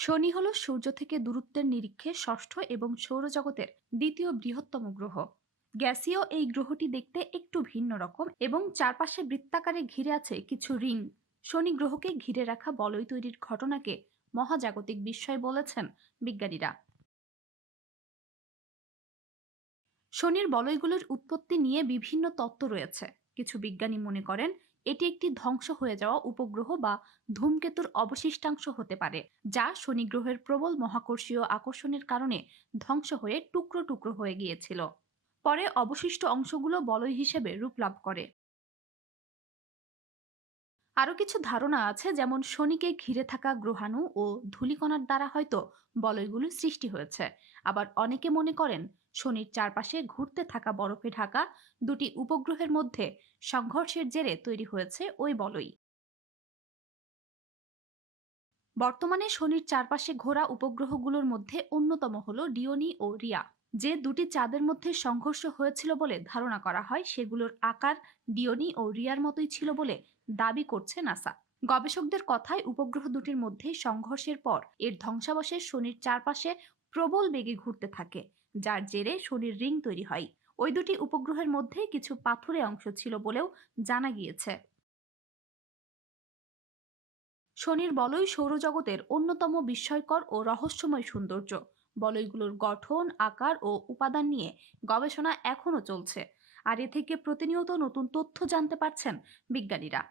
শনি হল সূর্য থেকে দূরত্বের নিরীক্ষে ষষ্ঠ এবং সৌরজগতের দ্বিতীয় বৃহত্তম গ্রহ। গ্যাসীয় এই গ্রহটি দেখতে একটু ভিন্ন রকম এবং চারপাশে বৃত্তাকারে ঘিরে আছে কিছু রিং। শনি গ্রহকে ঘিরে রাখা বলয় তৈরির ঘটনাকে মহাজাগতিক বিস্ময় বলেছেন বিজ্ঞানীরা। শনির বলয়গুলোর উৎপত্তি নিয়ে বিভিন্ন তত্ত্ব রয়েছে। কিছু বিজ্ঞানী মনে করেন এটি একটি ধ্বংস হয়ে যাওয়া উপগ্রহ বা ধূমকেতুর অবশিষ্টাংশ হতে পারে, যা শনি গ্রহের প্রবল মহাকর্ষীয় আকর্ষণের কারণে ধ্বংস হয়ে টুকরো টুকরো হয়ে গিয়েছিল। পরে অবশিষ্ট অংশগুলো বলয় হিসেবে রূপ লাভ করে। আরও কিছু ধারণা আছে, যেমন শনিকে ঘিরে থাকা গ্রহাণু ও ধূলিকণার দ্বারা হয়তো বলয়গুলো সৃষ্টি হয়েছে। আবার অনেকে মনে করেন শনির চারপাশে ঘুরতে থাকা বরফে ঢাকা দুটি উপগ্রহের মধ্যে সংঘর্ষের জেরে তৈরি হয়েছে ওই বলয়। বর্তমানে শনির চারপাশে ঘোরা উপগ্রহগুলোর মধ্যে অন্যতম হল ডিওনি ও রিয়া। যে দুটি চাঁদের মধ্যে সংঘর্ষ হয়েছিল বলে ধারণা করা হয়, সেগুলোর আকার ডিওনি ও রিয়ার মতোই ছিল বলে দাবি করছে নাসা। গবেষকদের কথায় উপগ্রহ দুটির মধ্যে সংঘর্ষের পর এর ধ্বংসাবশেষ শনির চারপাশে প্রবল বেগে ঘুরতে থাকে, যার জেরে শনির রিং তৈরি হয়। ওই দুটি উপগ্রহের মধ্যে কিছু পাথুরে অংশ ছিল বলেও জানা গিয়েছে। শনির বলয় সৌরজগতের অন্যতম বিস্ময়কর ও রহস্যময় সৌন্দর্য। বলয়গুলোর গঠন, আকার ও উপাদান নিয়ে গবেষণা এখনো চলছে, আর এ থেকে প্রতিনিয়ত নতুন তথ্য জানতে পারছেন বিজ্ঞানীরা।